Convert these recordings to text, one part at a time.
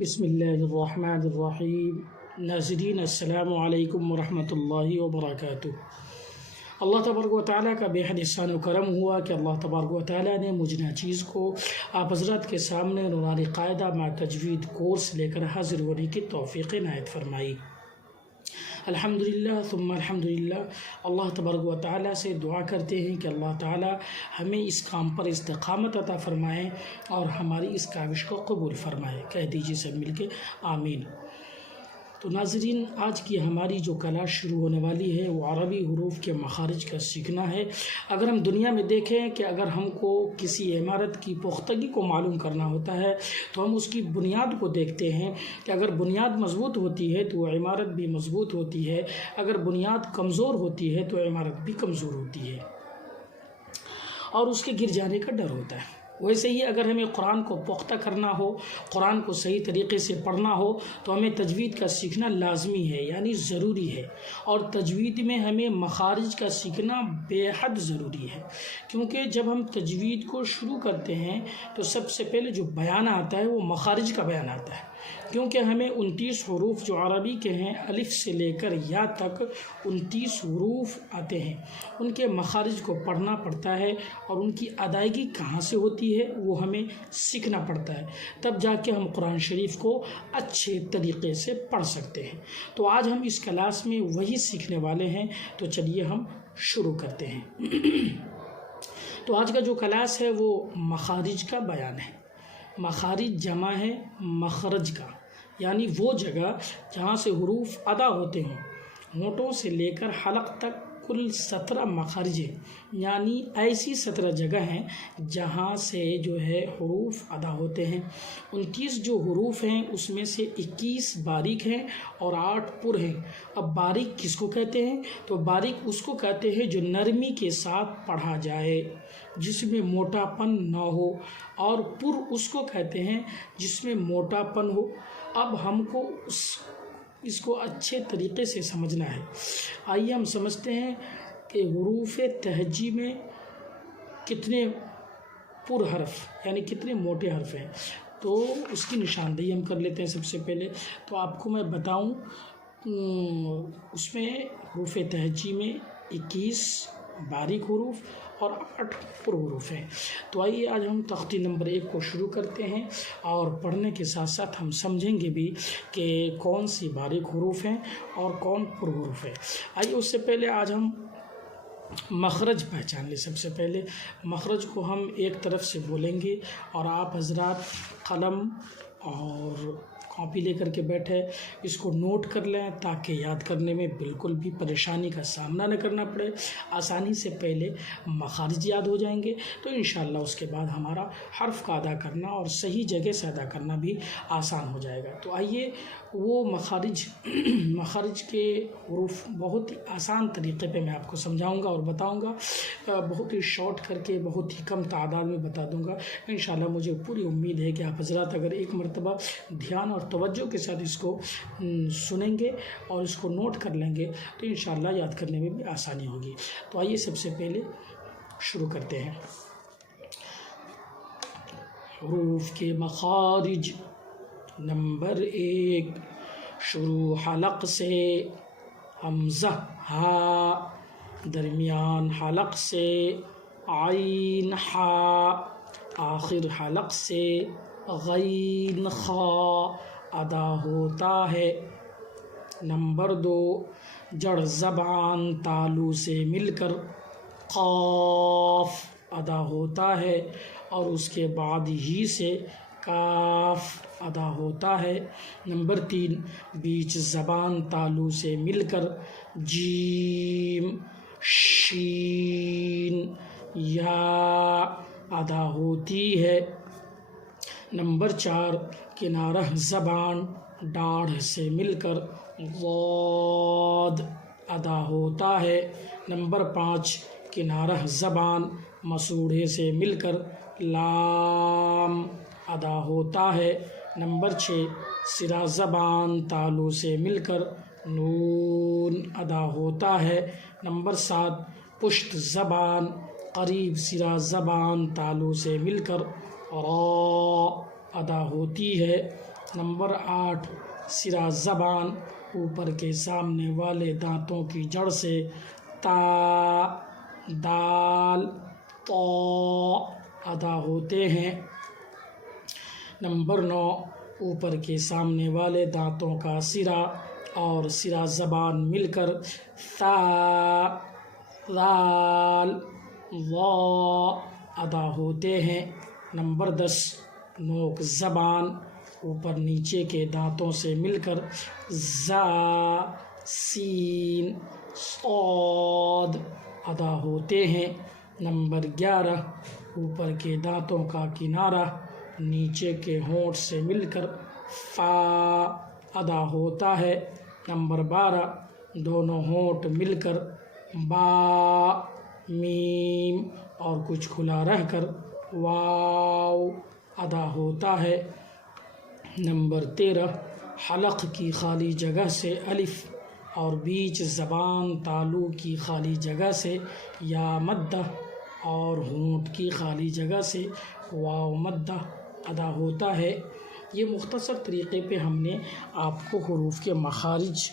بسم اللہ الرحمن الرحیم۔ ناظرین السلام علیکم ورحمۃ اللہ وبرکاتہ۔ اللہ تبارک و تعالیٰ کا بے حد احسان و کرم ہوا کہ اللہ تبارک و تعالیٰ نے مجھ ناچیز کو آپ حضرات کے سامنے نورانی قاعدہ مع تجوید کورس لے کر حاضر ہونے کی توفیق عنایت فرمائی۔ الحمدللہ ثم الحمدللہ۔ اللہ تبارک و تعالیٰ سے دعا کرتے ہیں کہ اللہ تعالیٰ ہمیں اس کام پر استقامت عطا فرمائے اور ہماری اس کاوش کو قبول فرمائے۔ کہہ دیجیے سب مل کے آمین۔ تو ناظرین، آج کی ہماری جو کلاس شروع ہونے والی ہے وہ عربی حروف کے مخارج کا سیکھنا ہے۔ اگر ہم دنیا میں دیکھیں کہ اگر ہم کو کسی عمارت کی پختگی کو معلوم کرنا ہوتا ہے تو ہم اس کی بنیاد کو دیکھتے ہیں کہ اگر بنیاد مضبوط ہوتی ہے تو وہ عمارت بھی مضبوط ہوتی ہے، اگر بنیاد کمزور ہوتی ہے تو عمارت بھی کمزور ہوتی ہے اور اس کے گر جانے کا ڈر ہوتا ہے۔ ویسے ہی اگر ہمیں قرآن کو پختہ کرنا ہو، قرآن کو صحیح طریقے سے پڑھنا ہو تو ہمیں تجوید کا سیکھنا لازمی ہے، یعنی ضروری ہے۔ اور تجوید میں ہمیں مخارج کا سیکھنا بے حد ضروری ہے، کیونکہ جب ہم تجوید کو شروع کرتے ہیں تو سب سے پہلے جو بیان آتا ہے وہ مخارج کا بیان آتا ہے، کیونکہ ہمیں 29 حروف جو عربی کے ہیں الف سے لے کر یا تک 29 حروف آتے ہیں، ان کے مخارج کو پڑھنا پڑتا ہے اور ان کی ادائیگی کہاں سے ہوتی ہے وہ ہمیں سیکھنا پڑتا ہے، تب جا کے ہم قرآن شریف کو اچھے طریقے سے پڑھ سکتے ہیں۔ تو آج ہم اس کلاس میں وہی سیکھنے والے ہیں، تو چلیے ہم شروع کرتے ہیں۔ تو آج کا جو کلاس ہے وہ مخارج کا بیان ہے۔ مخارج جمع ہے مخرج کا، یعنی وہ جگہ جہاں سے حروف ادا ہوتے ہوں۔ ہونٹوں سے لے کر حلق تک کل 17 مخارج ہیں، یعنی ایسی 17 جگہ ہیں جہاں سے جو ہے حروف ادا ہوتے ہیں۔ 29 جو حروف ہیں اس میں سے 21 باریک ہیں اور 8 پر ہیں۔ اب باریک کس کو کہتے ہیں؟ تو باریک اس کو کہتے ہیں جو نرمی کے ساتھ پڑھا جائے، جس میں موٹا پن نہ ہو، اور پر اس کو کہتے ہیں جس میں موٹا پن ہو۔ اب ہم کو اس کو اچھے طریقے سے سمجھنا ہے۔ آئیے ہم سمجھتے ہیں کہ حروف تہجی میں کتنے پر حرف یعنی کتنے موٹے حرف ہیں، تو اس کی نشاندہی ہم کر لیتے ہیں۔ سب سے پہلے تو آپ کو میں بتاؤں، اس میں حروف تہجی میں 21 باریک حروف اور 8 پر حروف ہیں۔ تو آئیے آج ہم تختی نمبر 1 کو شروع کرتے ہیں اور پڑھنے کے ساتھ ساتھ ہم سمجھیں گے بھی کہ کون سی باریک حروف ہیں اور کون پر حروف ہیں۔ آئیے اس سے پہلے آج ہم مخرج پہچان لیں۔ سب سے پہلے مخرج کو ہم ایک طرف سے بولیں گے اور آپ حضرات قلم اور کاپی لے کر کے بیٹھے اس کو نوٹ کر لیں تاکہ یاد کرنے میں بالکل بھی پریشانی کا سامنا نہ کرنا پڑے، آسانی سے پہلے مخارج یاد ہو جائیں گے تو انشاءاللہ اس کے بعد ہمارا حرف کا ادا کرنا اور صحیح جگہ سے ادا کرنا بھی آسان ہو جائے گا۔ تو آئیے وہ مخارج کے حروف بہت ہی آسان طریقے پہ میں آپ کو سمجھاؤں گا اور بتاؤں گا، بہت ہی شارٹ کر کے بہت ہی کم تعداد میں بتا دوں گا۔ انشاءاللہ مجھے پوری امید ہے کہ آپ حضرات اگر ایک مرتبہ دھیان اور توجہ کے ساتھ اس کو سنیں گے اور اس کو نوٹ کر لیں گے تو انشاءاللہ یاد کرنے میں بھی آسانی ہوگی۔ تو آئیے سب سے پہلے شروع کرتے ہیں۔ حروف کے مخارج نمبر 1، شروع حلق سے حمزہ ہا، درمیان حلق سے عین حا، آخر حلق سے غین خا ادا ہوتا ہے۔ نمبر 2، جڑ زبان تالو سے مل کر قاف ادا ہوتا ہے اور اس کے بعد ہی سے کاف ادا ہوتا ہے۔ نمبر 3، بیچ زبان تالو سے مل کر جیم شین یا ادا ہوتی ہے۔ نمبر 4، کنارہ زبان ڈاڑھ سے مل کر ضاد ادا ہوتا ہے۔ نمبر 5، کنارہ زبان مسوڑھے سے مل کر لام ادا ہوتا ہے۔ نمبر 6، سرا زبان تالو سے مل کر نون ادا ہوتا ہے۔ نمبر 7، پشت زبان قریب سرا زبان تالو سے مل کر را ادا ہوتی ہے۔ نمبر 8 سرا زبان اوپر کے سامنے والے دانتوں کی جڑ سے تا دال تو ادا ہوتے ہیں۔ نمبر 9 اوپر کے سامنے والے دانتوں کا سرا اور سرا زبان مل کر تا دال وا ادا ہوتے ہیں۔ نمبر 10 نوک زبان اوپر نیچے کے دانتوں سے مل کر زا سین صاد ادا ہوتے ہیں۔ نمبر 11 اوپر کے دانتوں کا کنارہ نیچے کے ہونٹ سے مل کر فا ادا ہوتا ہے۔ نمبر 12 دونوں ہونٹ مل کر با میم اور کچھ کھلا رہ کر واو ادا ہوتا ہے۔ نمبر 13 حلق کی خالی جگہ سے الف اور بیچ زبان تالو کی خالی جگہ سے یا مدہ اور ہونٹ کی خالی جگہ سے واو مدہ ادا ہوتا ہے۔ یہ مختصر طریقے پہ ہم نے آپ کو حروف کے مخارج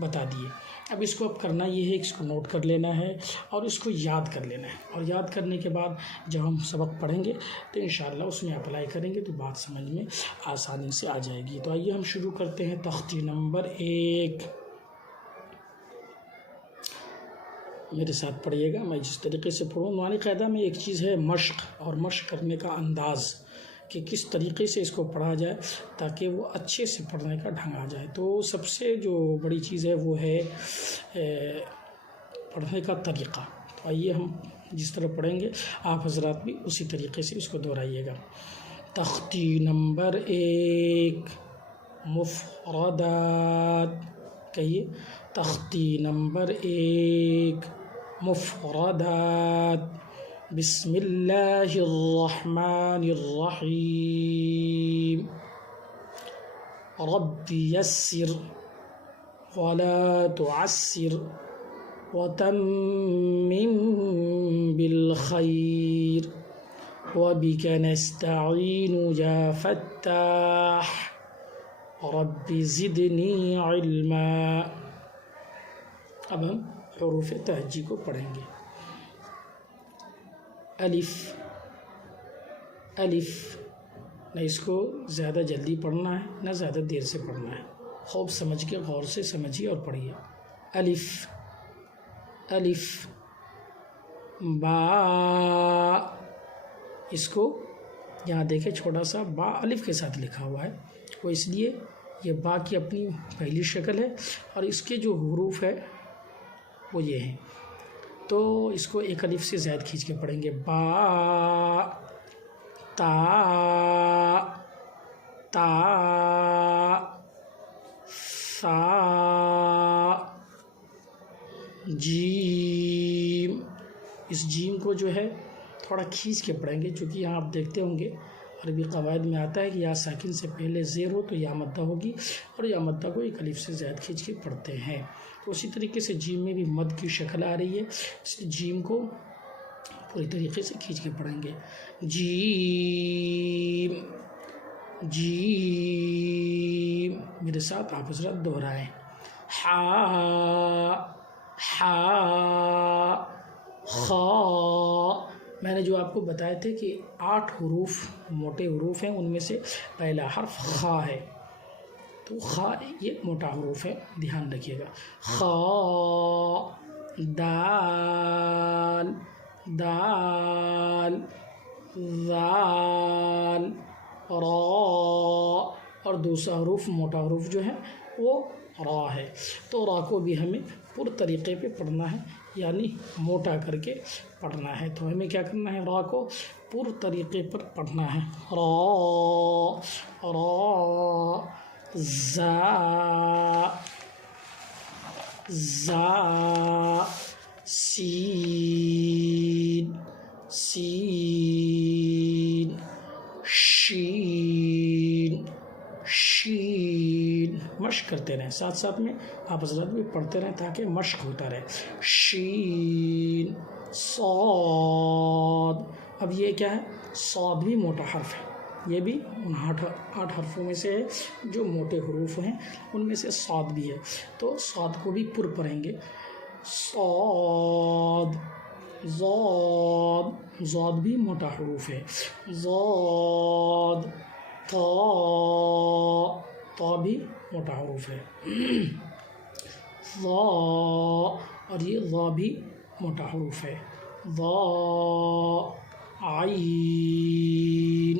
بتا دیے۔ اب اس کو کرنا یہ ہے کہ اس کو نوٹ کر لینا ہے اور اس کو یاد کر لینا ہے، اور یاد کرنے کے بعد جب ہم سبق پڑھیں گے تو انشاءاللہ اس میں اپلائی کریں گے تو بات سمجھ میں آسانی سے آ جائے گی۔ تو آئیے ہم شروع کرتے ہیں تختی نمبر 1۔ میرے ساتھ پڑھیے گا، میں جس طریقے سے پڑھوں۔ عنوانی قاعدہ میں ایک چیز ہے مشق، اور مشق کرنے کا انداز کہ کس طریقے سے اس کو پڑھا جائے تاکہ وہ اچھے سے پڑھنے کا ڈھنگ آ جائے۔ تو سب سے جو بڑی چیز ہے وہ ہے پڑھنے کا طریقہ۔ تو آئیے ہم جس طرح پڑھیں گے آپ حضرات بھی اسی طریقے سے اس کو دہرائیے گا۔ تختی نمبر 1 مفردات، کہیے تختی نمبر 1 مفردات۔ بسم اللہ الرحمن الرحیم۔ رب یسر ولا تعسر وتمم بالخیر وبک نستعین یا فتاح رب زدنی علما۔ اب ہم حروف تہجی کو پڑھیں گے۔ الف، الف نہ اس کو زیادہ جلدی پڑھنا ہے نہ زیادہ دیر سے پڑھنا ہے، خوب سمجھ کے غور سے سمجھیے اور پڑھیے۔ الف، الف با، اس کو یہاں دیکھیں چھوٹا سا با الف کے ساتھ لکھا ہوا ہے، وہ اس لیے یہ با کی اپنی پہلی شکل ہے اور اس کے جو حروف ہے وہ یہ ہیں، تو اس کو ایک الف سے زائد کھینچ کے پڑھیں گے۔ با تا تا سا جیم، اس جیم کو جو ہے تھوڑا کھینچ کے پڑھیں گے، چونکہ یہاں آپ دیکھتے ہوں گے عربی قواعد میں آتا ہے کہ یا ساکن سے پہلے زیر ہو تو یا مدہ ہوگی، اور یا مدہ کو ایک الف سے زائد کھینچ کے پڑھتے ہیں۔ تو اسی طریقے سے جیم میں بھی مد کی شکل آ رہی ہے، اس لیے جیم کو پوری طریقے سے کھینچ کے پڑھیں گے۔ جیم، جیم میرے ساتھ آپ حضرات دہرائیں۔ ہا، ہا، خا۔ میں نے جو آپ کو بتائے تھے کہ 8 حروف موٹے حروف ہیں، ان میں سے پہلا حرف خا ہے، تو خا یہ موٹا حروف ہے، دھیان رکھیے گا۔ خا، دال، دال، ذال، را، اور دوسرا حروف موٹا حروف جو ہے وہ را ہے، تو را کو بھی ہمیں پور طریقے پہ پڑھنا ہے، یعنی موٹا کر کے پڑھنا ہے۔ تو ہمیں کیا کرنا ہے، را کو پور طریقے پر پڑھنا ہے۔ را، را، زا، زا، سین، سین، شین، شین۔ مشق کرتے رہیں، ساتھ ساتھ میں آپ حضرات بھی پڑھتے رہیں تاکہ مشق ہوتا رہے۔ شین، صاد، اب یہ کیا ہے، صاد بھی موٹا حرف ہے، یہ بھی ان 8 حرفوں میں سے ہے جو موٹے حروف ہیں، ان میں سے صاد بھی ہے، تو صاد کو بھی پر پڑھیں گے، صاد، ضاد، ضاد بھی موٹا حروف ہے، ضاد، طا، طا بھی موٹا حروف ہے، ضا، اور یہ ضا بھی موٹا حروف ہے، ضا، عین،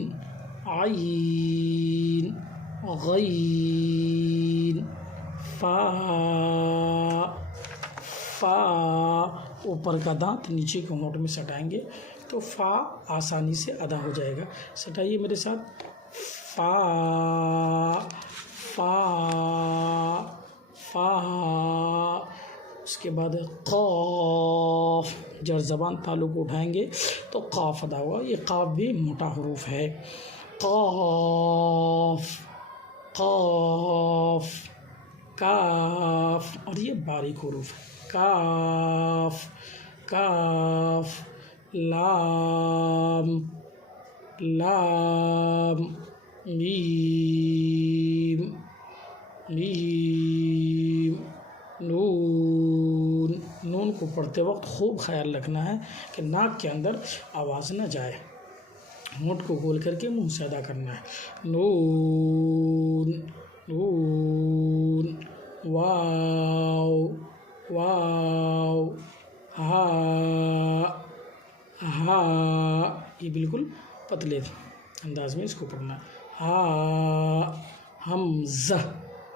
عین، غین، فا، فا، اوپر کا دانت نیچے کے ہونٹ میں سٹائیں گے تو فا آسانی سے ادا ہو جائے گا، سٹائیے میرے ساتھ، فا، فا، فا، اس کے بعد قاف، جب زبان تالو کو اٹھائیں گے تو قاف ادا ہوا، یہ قاف بھی موٹا حروف ہے، قاف، قاف، کاف، اور یہ باریک حروف ہے، کاف، کاف، لام، لام، میم، میم، نون، نون کو پڑھتے وقت خوب خیال رکھنا ہے کہ ناک کے اندر آواز نہ جائے، ہونٹ کو گول کر کے منہ سے ادا کرنا ہے، نون، نون، واو، واو، ہا، ہا، یہ بالکل پتلے انداز میں اس کو پڑھنا ہے، ہا، حمزہ،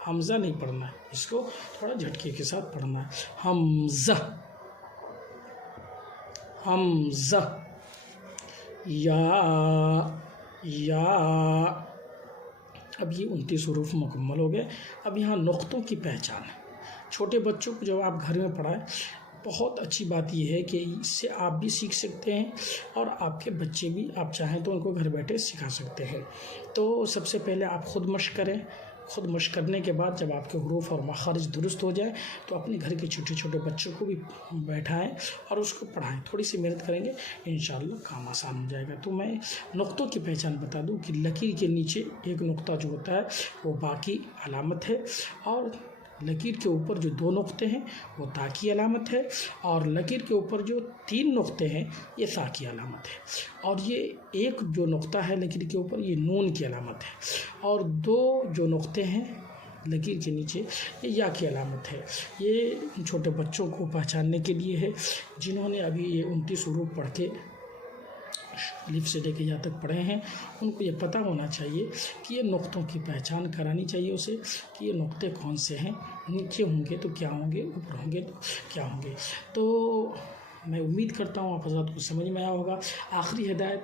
حمزہ نہیں پڑھنا ہے، اس کو تھوڑا جھٹکے کے ساتھ پڑھنا ہے، حمزہ، حمزہ، یا، یا، اب یہ 29 حروف مکمل ہو گئے، اب یہاں نقطوں کی پہچان ہے، چھوٹے بچوں کو جب آپ گھر میں پڑھائیں بہت اچھی بات یہ ہے کہ اس سے آپ بھی سیکھ سکتے ہیں اور آپ کے بچے بھی آپ چاہیں تو ان کو گھر بیٹھے سکھا سکتے ہیں، تو سب سے پہلے آپ خود مشق کریں، خود مشق کرنے کے بعد جب آپ کے حروف اور مخارج درست ہو جائے تو اپنے گھر کے چھوٹے چھوٹے بچوں کو بھی بیٹھائیں اور اس کو پڑھائیں، تھوڑی سی محنت کریں گے انشاءاللہ کام آسان ہو جائے گا۔ تو میں نقطوں کی پہچان بتا دوں کہ لکیر کے نیچے ایک نقطہ جو ہوتا ہے وہ باقی علامت ہے، اور لکیر کے اوپر جو 2 نقطے ہیں وہ تا کی علامت ہے، اور لکیر کے اوپر جو 3 نقطے ہیں یہ ثا کی علامت ہے، اور یہ ایک جو نقطہ ہے لکیر کے اوپر یہ نون کی علامت ہے، اور 2 جو نقطے ہیں لکیر کے نیچے یہ یا کی علامت ہے۔ یہ چھوٹے بچوں کو پہچاننے کے لیے ہے جنہوں نے ابھی یہ 29 حروف پڑھ کے الف سے لے کے یا تک پڑھے ہیں، ان کو یہ پتہ ہونا چاہیے کہ یہ نقطوں کی پہچان کرانی چاہیے اسے کہ یہ نقطے کون سے ہیں، نیچے ہوں گے تو کیا ہوں گے، اوپر ہوں گے تو کیا ہوں گے۔ تو میں امید کرتا ہوں آپ حضرات کو سمجھ میں آیا ہوگا۔ آخری ہدایت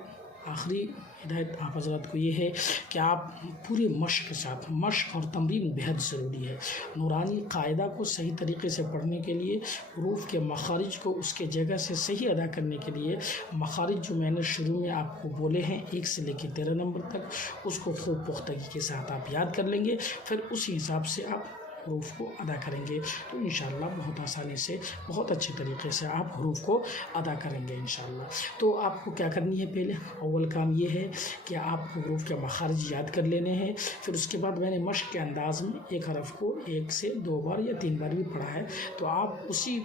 آپ حضرات کو یہ ہے کہ آپ پوری مشق کے ساتھ، مشق اور تمرین بہت ضروری ہے، نورانی قاعدہ کو صحیح طریقے سے پڑھنے کے لیے، حروف کے مخارج کو اس کے جگہ سے صحیح ادا کرنے کے لیے، مخارج جو میں نے شروع میں آپ کو بولے ہیں 1 سے لے کے 13 نمبر تک، اس کو خوب پختگی کے ساتھ آپ یاد کر لیں گے، پھر اسی حساب سے آپ حروف کو ادا کریں گے تو انشاءاللہ بہت آسانی سے، بہت اچھے طریقے سے آپ حروف کو ادا کریں گے انشاءاللہ۔ تو آپ کو کیا کرنی ہے، پہلے اول کام یہ ہے کہ آپ کو حروف کے مخارج یاد کر لینے ہیں، پھر اس کے بعد میں نے مشق کے انداز میں ایک حرف کو 1 سے 2 بار یا 3 بار بھی پڑھا ہے، تو آپ اسی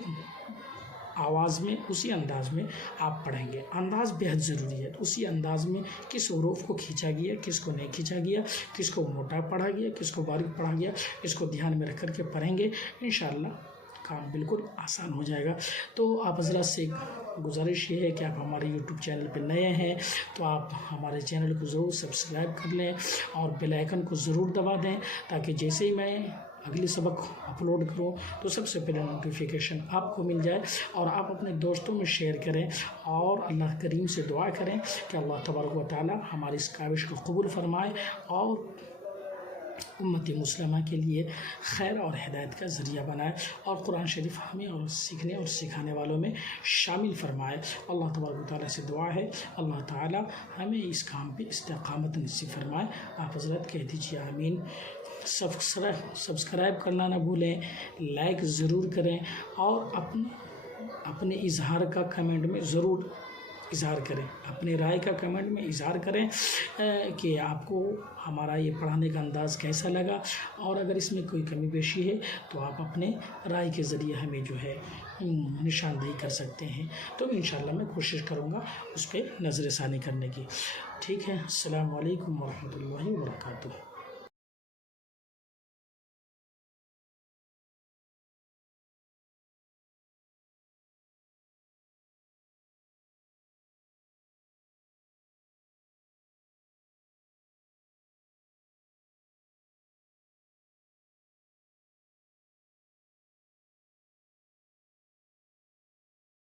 آواز میں، اسی انداز میں آپ پڑھیں گے، انداز بہت ضروری ہے، تو اسی انداز میں کس حروف کو کھینچا گیا، کس کو نہیں کھینچا گیا، کس کو موٹا پڑھا گیا، کس کو باریک پڑھا گیا، اس کو دھیان میں رکھ کر کے پڑھیں گے انشاءاللہ کام بالکل آسان ہو جائے گا۔ تو آپ حضرات سے گزارش یہ ہے کہ آپ ہمارے یوٹیوب چینل پہ نئے ہیں تو آپ ہمارے چینل کو ضرور سبسکرائب کر لیں اور بیل آئیکن کو ضرور دبا دیں، تاکہ جیسے ہی میں اگلی سبق اپلوڈ کروں تو سب سے پہلے نوٹیفیکیشن آپ کو مل جائے، اور آپ اپنے دوستوں میں شیئر کریں، اور اللہ کریم سے دعا کریں کہ اللہ تبارک و تعالی ہماری اس کاوش کو قبول فرمائے اور امت مسلمہ کے لیے خیر اور ہدایت کا ذریعہ بنائے، اور قرآن شریف ہمیں اور سیکھنے اور سکھانے والوں میں شامل فرمائے۔ اللہ تبارک و تعالیٰ سے دعا ہے اللہ تعالیٰ ہمیں اس کام پہ استقامت نصیب فرمائے۔ آپ حضرات کہہ دیجیے آمین۔ سبسکرائب کرنا نہ بھولیں، لائک ضرور کریں، اور اپنے اظہار کا کمنٹ میں ضرور اظہار کریں، اپنے رائے کا کمنٹ میں اظہار کریں کہ آپ کو ہمارا یہ پڑھانے کا انداز کیسا لگا، اور اگر اس میں کوئی کمی بیشی ہے تو آپ اپنے رائے کے ذریعے ہمیں جو ہے نشاندہی کر سکتے ہیں، تو انشاءاللہ میں کوشش کروں گا اس پہ نظر ثانی کرنے کی۔ ٹھیک ہے، السلام علیکم ورحمۃ اللہ وبرکاتہ۔